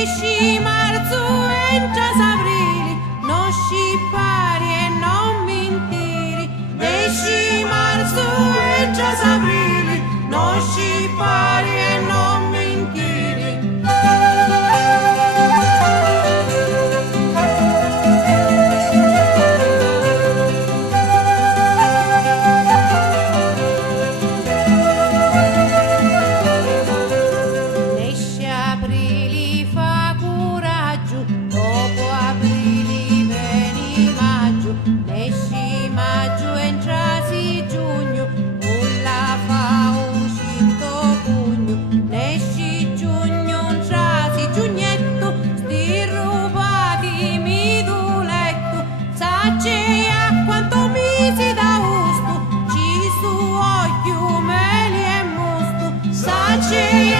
Esci marzo e già s'avrili, non scippari e non mentiri. Esci marzo e già s'avrili, non scippari e non mentiri. Esci aprile fa coraggio, dopo aprile vieni maggio. Esci maggio entrasi giugno, nulla fa uscito pugno. Esci giugno entrasi giugnetto, sti rubati mi du letto. Sacce a quanto mi si dà gusto, ci su occhio meli e musto. Sacce